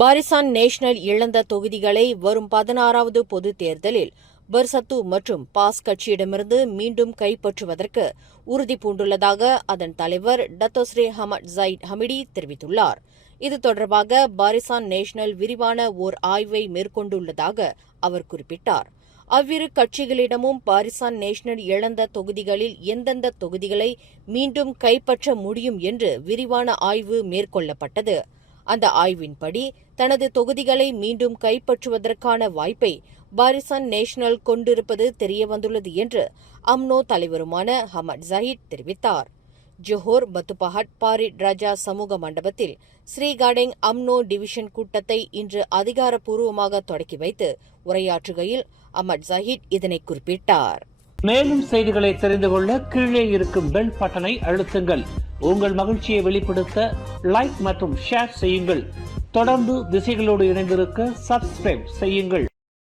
Barisan national இழந்த தொகுதிகளை வரும் 16வது பொதுத் தேர்தலில் பர்சத்து மற்றும் பாஸ் கட்சியிடமிருந்து மீண்டும் கைப்பற்றுவதற்கு உறுதி பூண்டுள்ளதாக அதன் தலைவர் டத்தோஸ்ரே ஹமட் ஜயிட் ஹமிடி தெரிவித்துள்ளார். இது தொடர்பாக பாரிசான் நேஷனல் விரிவான ஓர் ஆய்வை மேற்கொண்டுள்ளதாக அவர் குறிப்பிட்டார். அவ்விரு கட்சிகளிடமும் பாரிசான் நேஷனல் இழந்த தொகுதிகளில் எந்தெந்த தொகுதிகளை மீண்டும் கைப்பற்ற முடியும் என்று விரிவான ஆய்வு மேற்கொள்ளப்பட்டது. அந்த ஆய்வின்படி தனது தொகுதிகளை மீண்டும் கைப்பற்றுவதற்கான வாய்ப்பை பாரிசான் நேஷனல் கொண்டிருப்பது தெரியவந்துள்ளது என்று அம்னோ தலைவருமான ஹமட் ஜயிட் தெரிவித்தார். ஜோஹர் பத்துபஹட் பாரிட் ராஜா சமூக மண்டபத்தில் ஸ்ரீகாடெங் அம்னோ டிவிஷன் கூட்டத்தை இன்று அதிகாரப்பூர்வமாக தொடக்கி வைத்து உரையாற்றுகையில் அமட் ஜஹிட் இதனை குறிப்பிட்டார். மேலும் செய்திகளை தெரிந்து கொள்ள கீழே இருக்கும் பெல் பட்டனை அழுத்துங்கள். உங்கள் மகிழ்ச்சியை வெளிப்படுத்த லைக் மற்றும் ஷேர் செய்யுங்கள். தொடர்ந்து திசைகளோடு இணைந்திருக்க சப்ஸ்கிரைப் செய்யுங்கள்.